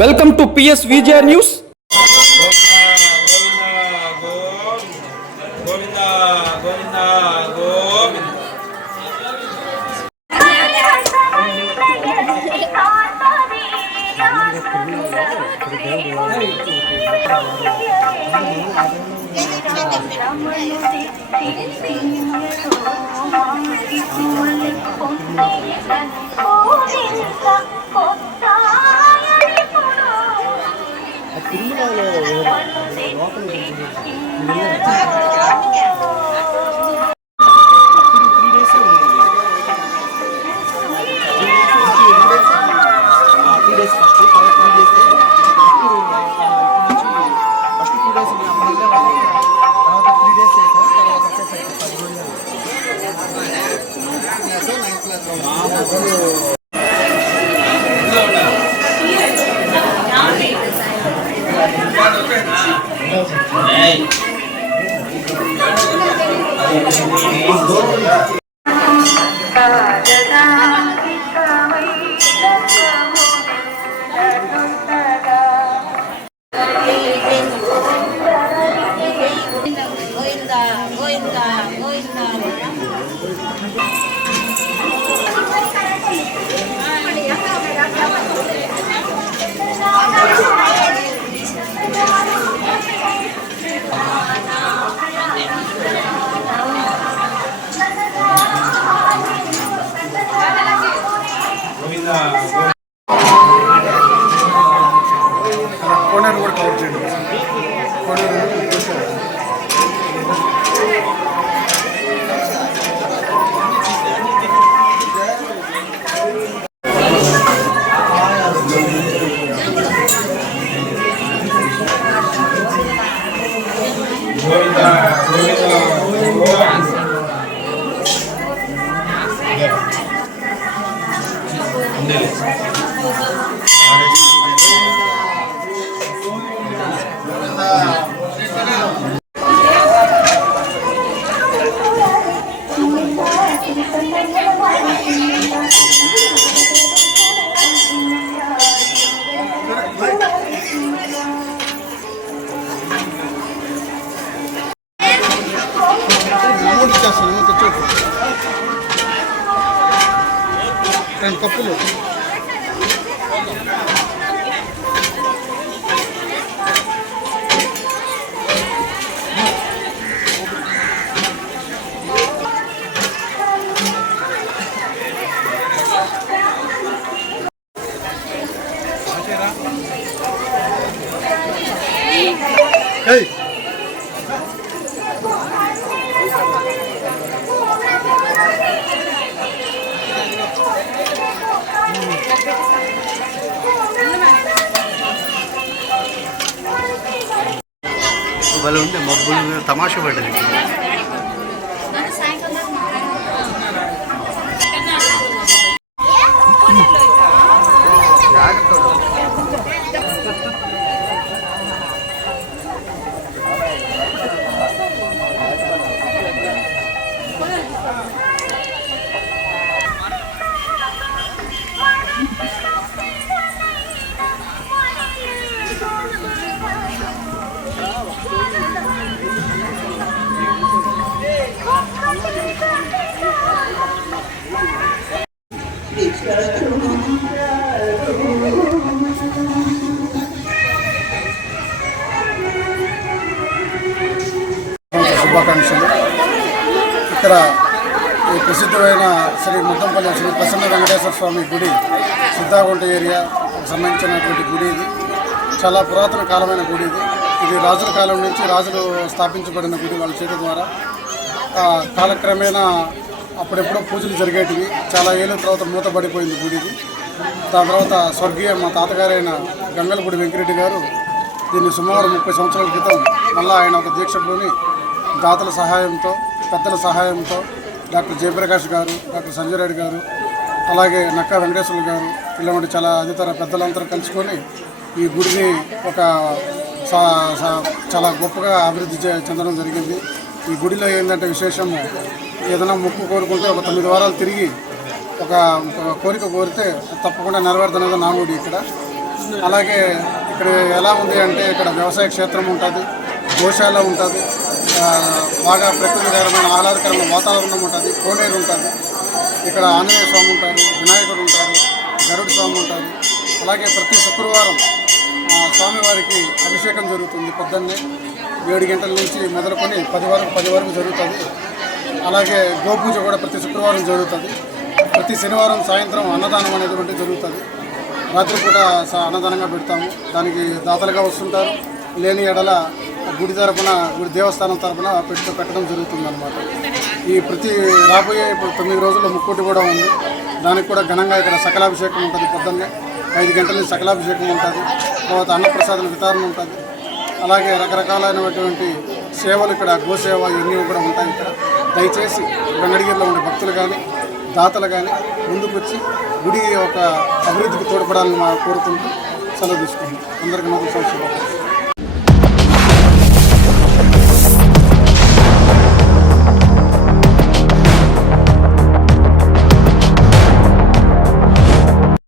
Welcome to PS Vijaya news. కోనేరు కూడా cover చేయండి. కప్పులు భలే ఉంటే మబ్బులు తమాషా పడ్డది. శుభాకాంక్షలు. ఇక్కడ ఈ ప్రసిద్ధమైన శ్రీ ముద్దంపల్లి శ్రీ ప్రసన్న వెంకటేశ్వర స్వామి గుడి సిద్ధాగుంట ఏరియా సంబంధించినటువంటి గుడి. ఇది చాలా పురాతన కాలమైన గుడి. ఇది రాజుల కాలం నుంచి రాజులు స్థాపించబడిన గుడి వాళ్ళ చేతి ద్వారా. కాలక్రమేణా అప్పుడెప్పుడో పూజలు జరిగేటివి. చాలా ఏళ్ళ తర్వాత మూతపడిపోయింది గుడిది. దాని తర్వాత స్వర్గీయ మా తాతగారైన గంగలపూడి వెంకరెడ్డి గారు దీన్ని సుమారు 30 సంవత్సరాల క్రితం మళ్ళీ ఆయన ఒక దీక్షలోని దాతల సహాయంతో, పెద్దల సహాయంతో, డాక్టర్ జయప్రకాష్ గారు, డాక్టర్ సంజయ్ రెడ్డి గారు, అలాగే నక్కా వెంకటేశ్వర గారు, ఇలాంటి చాలా అధితర పెద్దలందరూ కలుసుకొని ఈ గుడిని ఒక చాలా గొప్పగా అభివృద్ధి చెందడం జరిగింది. ఈ గుడిలో ఏంటంటే విశేషము, ఏదైనా మొక్కు కోరుకుంటే ఒక 9 వారాలు తిరిగి ఒక కోరిక కోరితే తప్పకుండా నెరవేరుతున్నది నానుడి ఇక్కడ. అలాగే ఇక్కడ ఎలా ఉంది అంటే ఇక్కడ వ్యవసాయ క్షేత్రం ఉంటుంది, గోశాల ఉంటుంది, బాగా ప్రకృతికరమైన ఆహ్లాదకరమైన వాతావరణం ఉంటుంది, కోనేరు ఉంటుంది. ఇక్కడ ఆంజనేయ స్వామి ఉంటారు, వినాయకుడు ఉంటారు, గరుడు స్వామి ఉంటారు. అలాగే ప్రతి శుక్రవారం స్వామివారికి అభిషేకం జరుగుతుంది. పొద్దున్నే 7 గంటల నుంచి మొదలుకొని 10 వరకు జరుగుతుంది. అలాగే గోపూజ కూడా ప్రతి శుక్రవారం జరుగుతుంది. ప్రతి శనివారం సాయంత్రం అన్నదానం అనేటువంటి జరుగుతుంది. రాత్రిపూట అన్నదానంగా పెడతాము. దానికి దాతలుగా వస్తుంటారు. లేని ఎడల గుడి తరపున గుడి దేవస్థానం తరపున పెట్టడం జరుగుతుందన్నమాట. ఈ ప్రతి రాబోయే 9 రోజుల్లో ముక్కోటి కూడా ఉంది. దానికి కూడా ఘనంగా ఇక్కడ సకలాభిషేకం ఉంటుంది. పొద్దున్నే 5 గంటల నుంచి సకలాభిషేకం ఉంటుంది. తర్వాత అన్నప్రసాదం వితరణ ఉంటుంది. అలాగే రకరకాలైనటువంటి సేవలు ఇక్కడ గోసేవ ఇవన్నీ కూడా ఉంటాయి. ఇక్కడ దయచేసి వెంకటగిరిలో ఉండే భక్తులు కానీ దాతలు కానీ ముందుకు వచ్చి గుడి ఒక అభివృద్ధికి తోడ్పడాలని కోరుకుంటూ సెలవు తీసుకుంటాం. అందరికీ నమస్కారం.